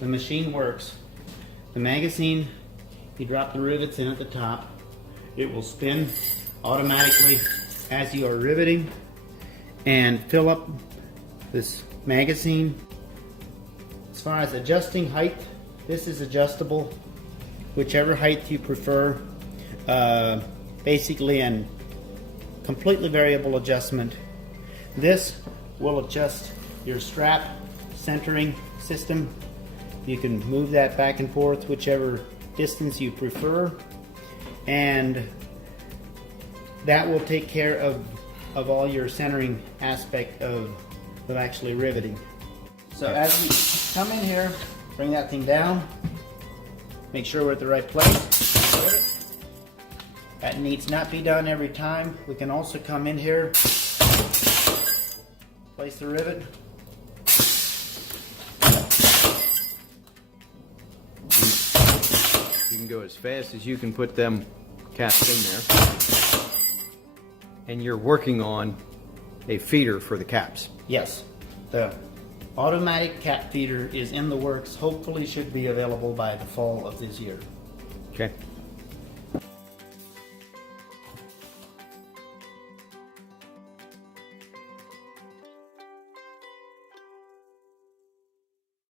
the machine works. The magazine, you drop the rivets in at the top. It will spin automatically as you are riveting and fill up this magazine. As far as adjusting height, this is adjustable whichever height you prefer. Basically an completely variable adjustment. This will adjust your strap centering system. You can move that back and forth whichever distance you prefer, and that will take care of all your centering aspect of actually riveting. So as we come in here, bring that thing down, make sure we're at the right place. That needs not be done every time. We can also come in here, place the rivet. You can go as fast as you can put them caps in there. And you're working on a feeder for the caps. Yes, the automatic cap feeder is in the works. Hopefully should be available by the fall of this year. Okay.